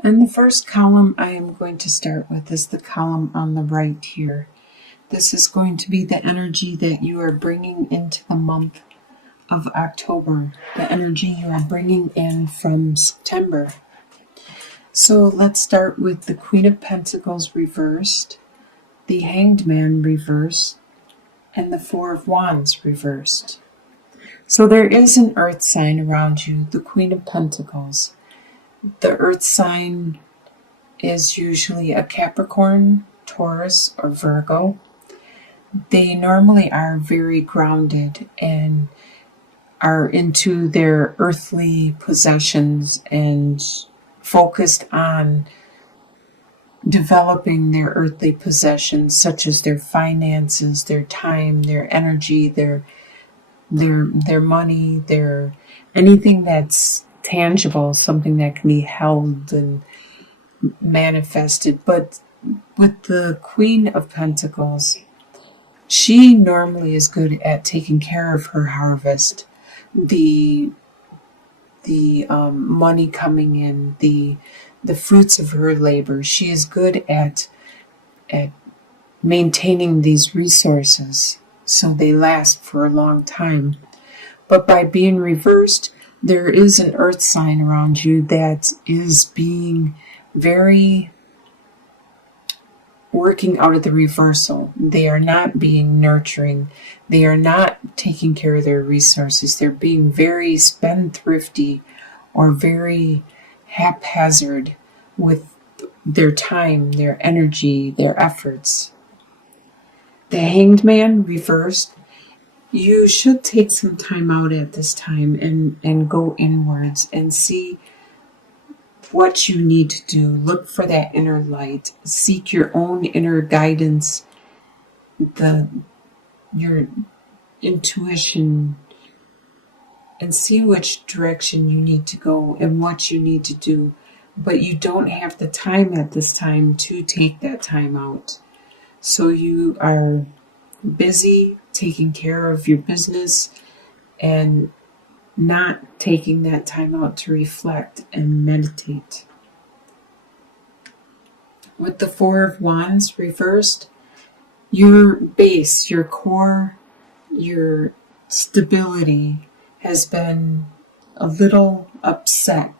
And the first column I am going to start with is the column on the right here. This is going to be the energy that you are bringing into the month of October, the energy you are bringing in from September. So let's start with the Queen of Pentacles reversed, the Hanged Man reversed, and the Four of Wands reversed. So there is an earth sign around you, the Queen of Pentacles. The earth sign is usually a Capricorn, Taurus, or Virgo. They normally are very grounded and are into their earthly possessions and focused on developing their earthly possessions, such as their finances, their time, their energy, their money, their anything that's tangible, something that can be held and manifested. But with the Queen of Pentacles, she normally is good at taking care of her harvest, the money coming in, the fruits of her labor. She is good at maintaining these resources so they last for a long time. But by being reversed, there is an earth sign around you that is being very working out of the reversal. They are not being nurturing. They are not taking care of their resources. They're being very spendthrifty or very haphazard with their time, their energy, their efforts. The Hanged Man reversed. You should take some time out at this time and go inwards and see what you need to do. Look for that inner light. Seek your own inner guidance, your intuition, and see which direction you need to go and what you need to do. But you don't have the time at this time to take that time out. So you are busy taking care of your business and not taking that time out to reflect and meditate. With the Four of Wands reversed, your base, your core, your stability has been a little upset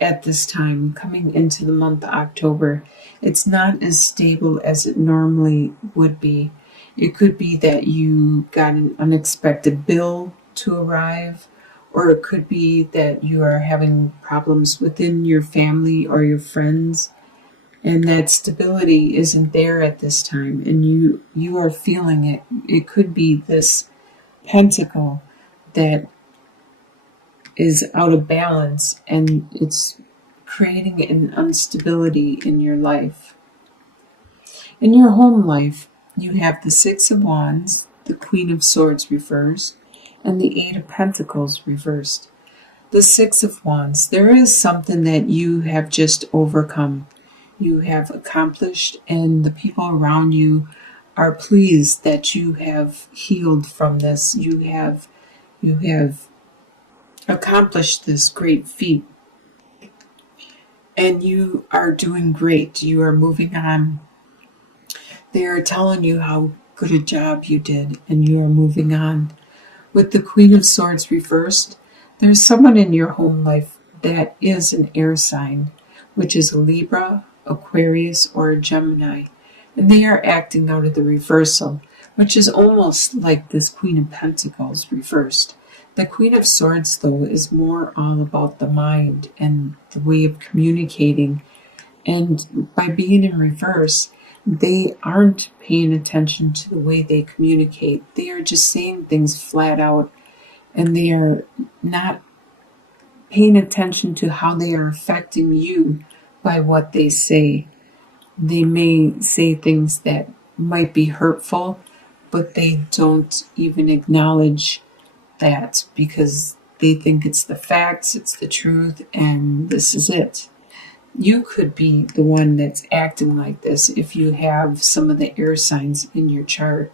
at this time coming into the month of October. It's not as stable as it normally would be. It could be that you got an unexpected bill to arrive, or it could be that you are having problems within your family or your friends, and that stability isn't there at this time, and you are feeling it. It could be this pentacle that is out of balance, and it's creating an instability in your life. In your home life, you have the Six of Wands, the Queen of Swords reversed, and the Eight of Pentacles reversed. The Six of Wands, there is something that you have just overcome. You have accomplished, and the people around you are pleased that you have healed from this. You have accomplished this great feat, and you are doing great. You are moving on. They are telling you how good a job you did, and you are moving on. With the Queen of Swords reversed, there's someone in your home life that is an air sign, which is a Libra, Aquarius, or a Gemini, and they are acting out of the reversal, which is almost like this Queen of Pentacles reversed. The Queen of Swords, though, is more all about the mind and the way of communicating, and by being in reverse, they aren't paying attention to the way they communicate. They are just saying things flat out, and they are not paying attention to how they are affecting you by what they say. They may say things that might be hurtful, but they don't even acknowledge that because they think it's the facts, it's the truth, and this is it. You could be the one that's acting like this if you have some of the air signs in your chart.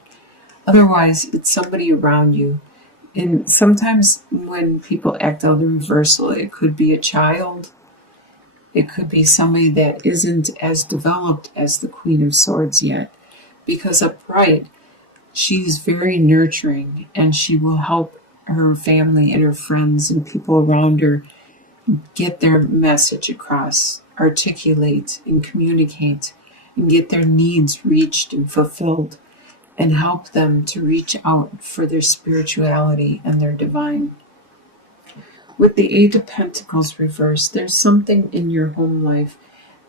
Otherwise, it's somebody around you. And sometimes when people act out of the reversal, it could be a child. It could be somebody that isn't as developed as the Queen of Swords yet. Because upright, she's very nurturing and she will help her family and her friends and people around her get their message across, articulate and communicate, and get their needs reached and fulfilled, and help them to reach out for their spirituality and their divine. With the Eight of Pentacles reversed, there's something in your home life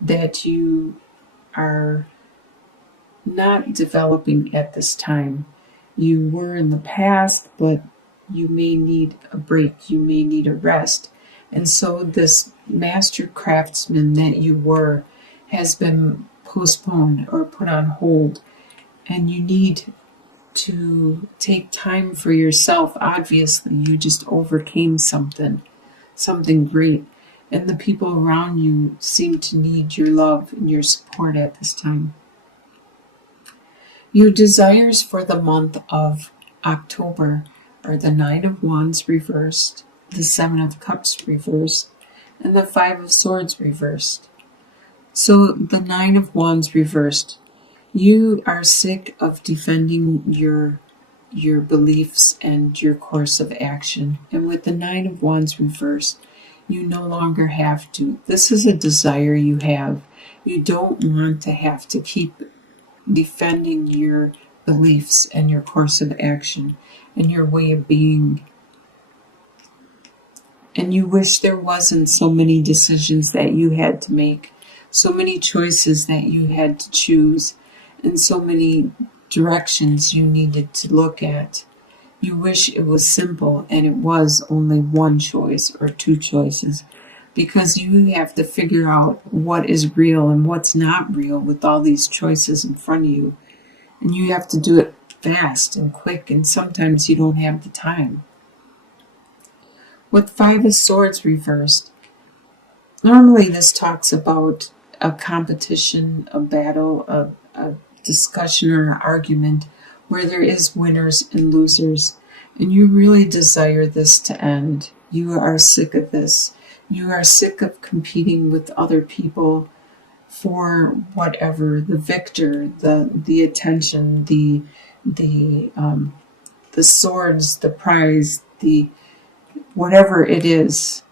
that you are not developing at this time. You were in the past, but you may need a break. You may need a rest. And so this master craftsman that you were has been postponed or put on hold. And you need to take time for yourself. Obviously, you just overcame something great. And the people around you seem to need your love and your support at this time. Your desires for the month of October are the Nine of Wands reversed, the Seven of Cups reversed, and the Five of Swords reversed. So the Nine of Wands reversed. You are sick of defending your beliefs and your course of action. And with the Nine of Wands reversed, you no longer have to. This is a desire you have. You don't want to have to keep defending your beliefs and your course of action and your way of being. And you wish there wasn't so many decisions that you had to make, so many choices that you had to choose, and so many directions you needed to look at. You wish it was simple and it was only one choice or two choices, because you have to figure out what is real and what's not real with all these choices in front of you. And you have to do it fast and quick, and sometimes you don't have the time. With Five of Swords reversed, normally this talks about a competition, a battle, a discussion or an argument where there is winners and losers, and you really desire this to end. You are sick of this. You are sick of competing with other people for whatever, the victor, the attention, the swords, the prize, the whatever it is.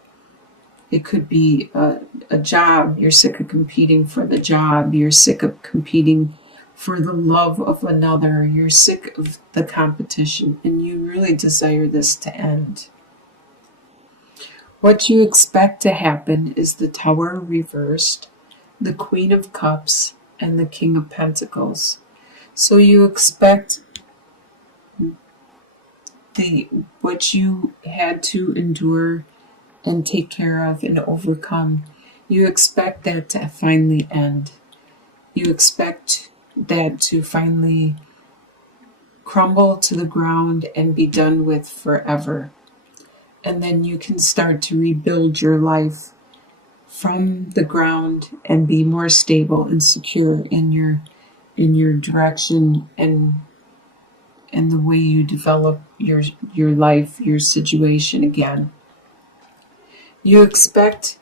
It could be a job. You're sick of competing for the job. You're sick of competing for the love of another. You're sick of the competition, and you really desire this to end. What you expect to happen is the Tower reversed, the Queen of Cups, and the King of Pentacles. So you expect what you had to endure and take care of and overcome. You expect that to finally end. You expect that to finally crumble to the ground and be done with forever. And then you can start to rebuild your life from the ground and be more stable and secure in your direction and the way you develop your life, your situation again. You expect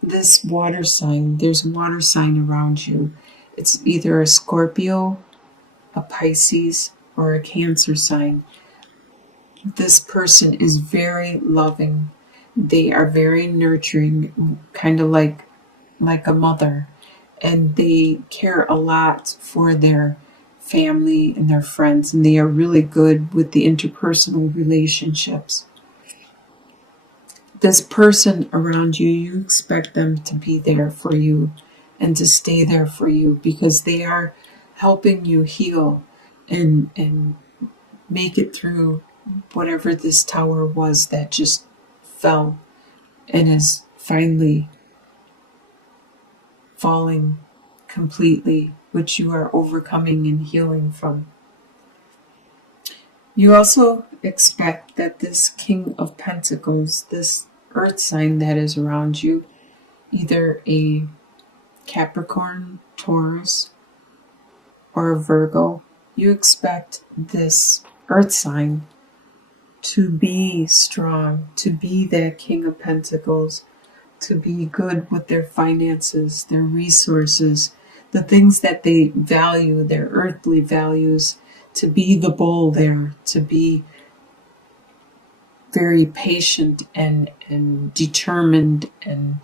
this water sign. There's a water sign around you. It's either a Scorpio, a Pisces, or a Cancer sign. This person is very loving. They are very nurturing, kind of like a mother. And they care a lot for their family and their friends. And they are really good with the interpersonal relationships. This person around you, you expect them to be there for you and to stay there for you, because they are helping you heal and make it through whatever this tower was that just fell and is finally falling completely, which you are overcoming and healing from. You also expect that this King of Pentacles, this earth sign that is around you, either a Capricorn, Taurus, or a Virgo, you expect this earth sign to be strong, to be that King of Pentacles, to be good with their finances, their resources, the things that they value, their earthly values, to be the bull there, to be very patient and determined and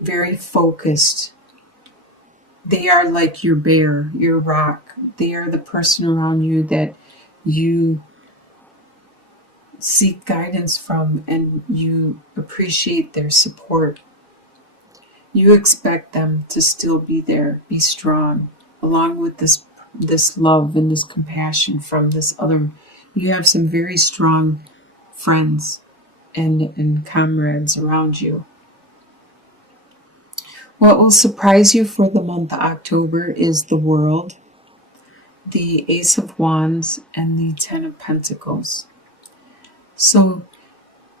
very focused. They are like your bear, your rock. They are the person around you that you seek guidance from and you appreciate their support. You expect them to still be there, be strong, along with this love and this compassion from this other. You have some very strong friends and comrades around you. What will surprise you for the month of October is the World, the Ace of Wands, and the Ten of Pentacles. So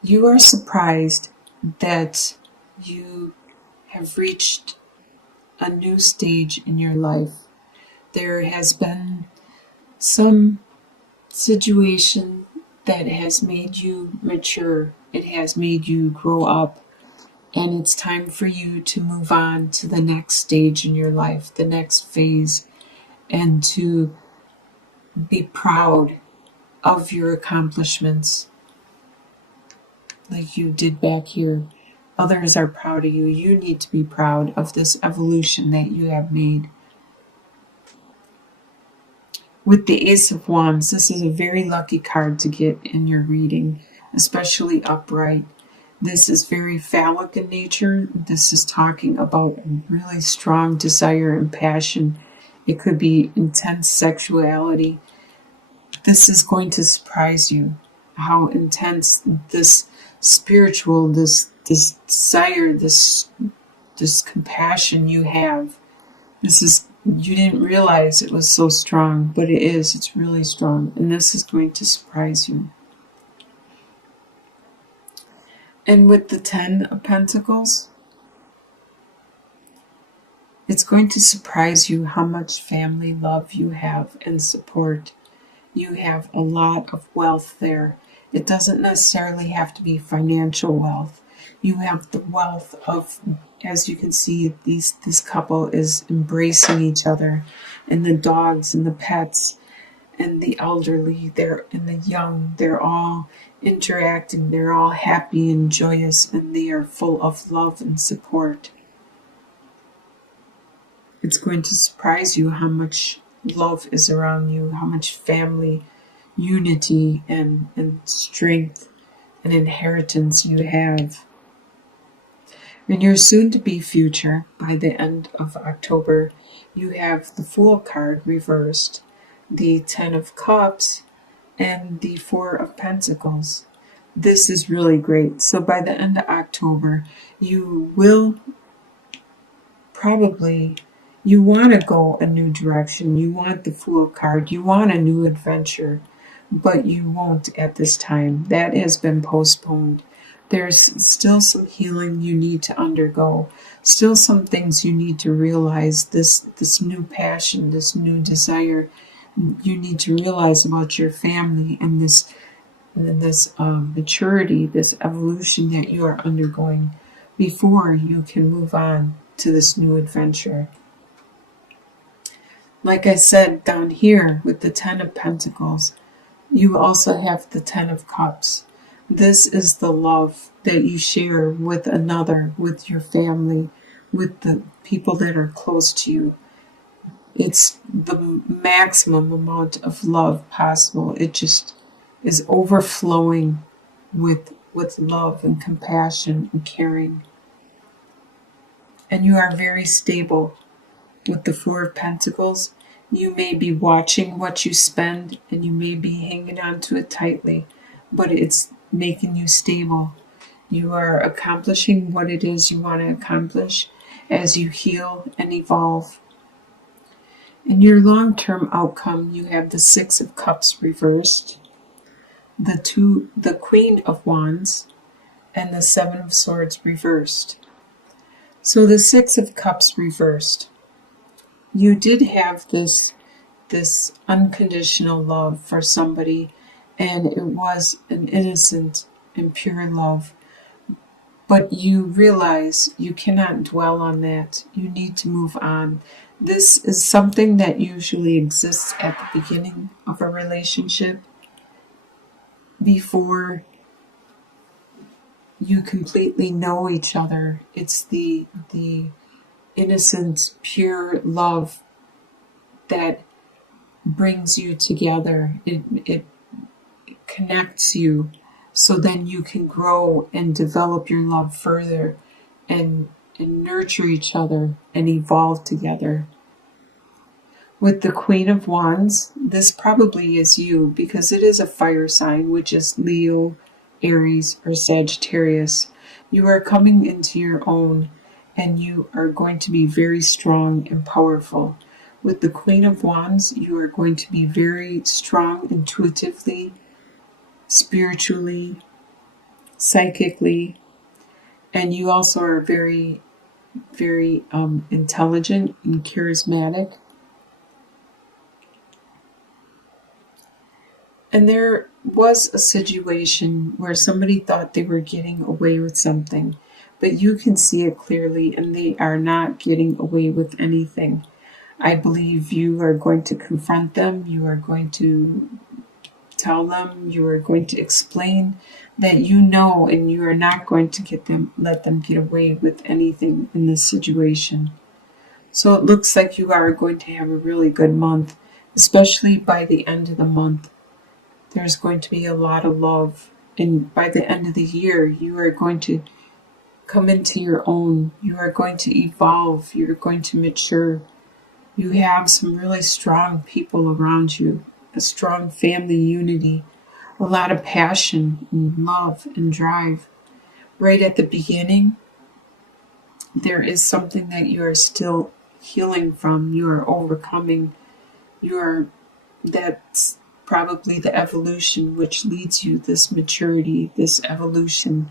you are surprised that you have reached a new stage in your life. There has been some situation that has made you mature. It has made you grow up. And it's time for you to move on to the next stage in your life, the next phase, and to be proud of your accomplishments like you did back here. Others are proud of you. You need to be proud of this evolution that you have made. With the Ace of Wands, this is a very lucky card to get in your reading, especially upright. This is very phallic in nature. This is talking about a really strong desire and passion. It could be intense sexuality. This is going to surprise you, how intense this spiritual, this desire, this compassion you have. You didn't realize it was so strong, but it is. It's really strong. And this is going to surprise you. And with the Ten of Pentacles, it's going to surprise you how much family love you have and support. You have a lot of wealth there. It doesn't necessarily have to be financial wealth. You have the wealth of, as you can see, this couple is embracing each other, and the dogs and the pets and the elderly, and the young, they're all interacting, they're all happy and joyous, and they are full of love and support. It's going to surprise you how much love is around you, how much family unity and strength and inheritance you have. In your soon-to-be future, by the end of October, you have the Fool card reversed, the Ten of Cups, and the Four of Pentacles. This is really great. So by the end of October, you will probably, you want to go a new direction. You want the Fool card. You want a new adventure, but you won't at this time. That has been postponed. There's still some healing you need to undergo. Still some things you need to realize. This new passion, this new desire, you need to realize about your family and this maturity, this evolution that you are undergoing before you can move on to this new adventure. Like I said down here with the Ten of Pentacles, you also have the Ten of Cups. This is the love that you share with another, with your family, with the people that are close to you. It's the maximum amount of love possible. It just is overflowing with love and compassion and caring. And you are very stable. With the Four of Pentacles, you may be watching what you spend and you may be hanging on to it tightly, but it's making you stable. You are accomplishing what it is you want to accomplish as you heal and evolve. In your long-term outcome, you have the Six of Cups reversed, the Queen of Wands, and the Seven of Swords reversed. So the Six of Cups reversed. You did have this unconditional love for somebody, and it was an innocent and pure love. But you realize you cannot dwell on that. You need to move on. This is something that usually exists at the beginning of a relationship before you completely know each other. It's the innocent, pure love that brings you together. It connects you so then you can grow and develop your love further and nurture each other and evolve together. With the Queen of Wands, this probably is you because it is a fire sign, which is Leo, Aries, or Sagittarius. You are coming into your own and you are going to be very strong and powerful. With the Queen of Wands, you are going to be very strong intuitively, spiritually, psychically, and you also are very, very intelligent and charismatic. And there was a situation where somebody thought they were getting away with something, but you can see it clearly and they are not getting away with anything. I believe you are going to confront them, you are going to tell them, you are going to explain that you know and you are not going to let them get away with anything in this situation. So it looks like you are going to have a really good month, especially by the end of the month. There's going to be a lot of love. And by the end of the year, you are going to come into your own. You are going to evolve. You're going to mature. You have some really strong people around you, a strong family unity, a lot of passion and love and drive. Right at the beginning, there is something that you are still healing from. You are overcoming. That's probably the evolution which leads you, this maturity, this evolution.